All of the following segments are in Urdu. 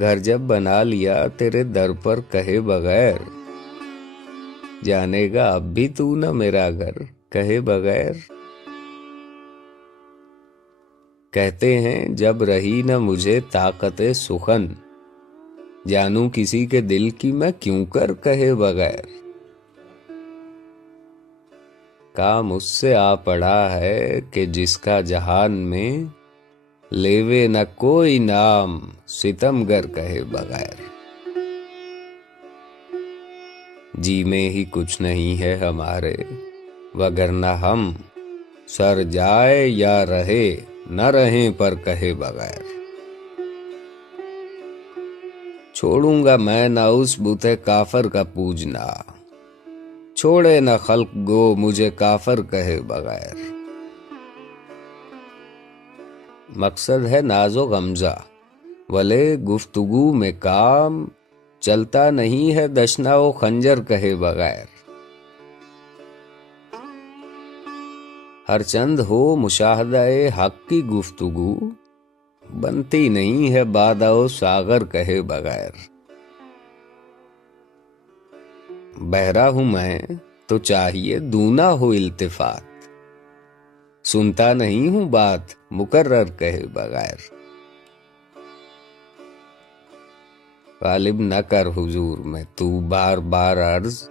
گھر جب بنا لیا تیرے در پر کہے بغیر، جانے گا اب بھی تو نہ میرا گھر کہے بغیر۔ کہتے ہیں جب رہی نہ مجھے طاقت سخن، جانوں کسی کے دل کی میں کیوں کر کہے بغیر۔ کام اس سے آ پڑا ہے کہ جس کا جہان میں لیوے نہ کوئی نام ستمگر کہے بغیر۔ جی میں ہی کچھ نہیں ہے ہمارے، وگرنہ ہم سر جائے یا رہے نہ رہیں پر کہے بغیر۔ چھوڑوں گا میں نہ اس بت کافر کا پوجنا، چھوڑے نہ خلق گو مجھے کافر کہے بغیر۔ مقصد ہے ناز و غمزہ ولے گفتگو میں کام، چلتا نہیں ہے دشنا و خنجر کہے بغیر۔ ہر چند ہو مشاہدہ حق کی گفتگو، بنتی نہیں ہے بادہ و ساغر کہے بغیر۔ بہرا ہوں میں تو چاہیے دونا ہو التفات، سنتا نہیں ہوں بات مقرر کہے بغیر۔ غالب نہ کر حضور میں تو بار بار عرض،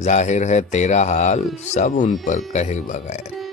ظاہر ہے تیرا حال سب ان پر کہے بغیر۔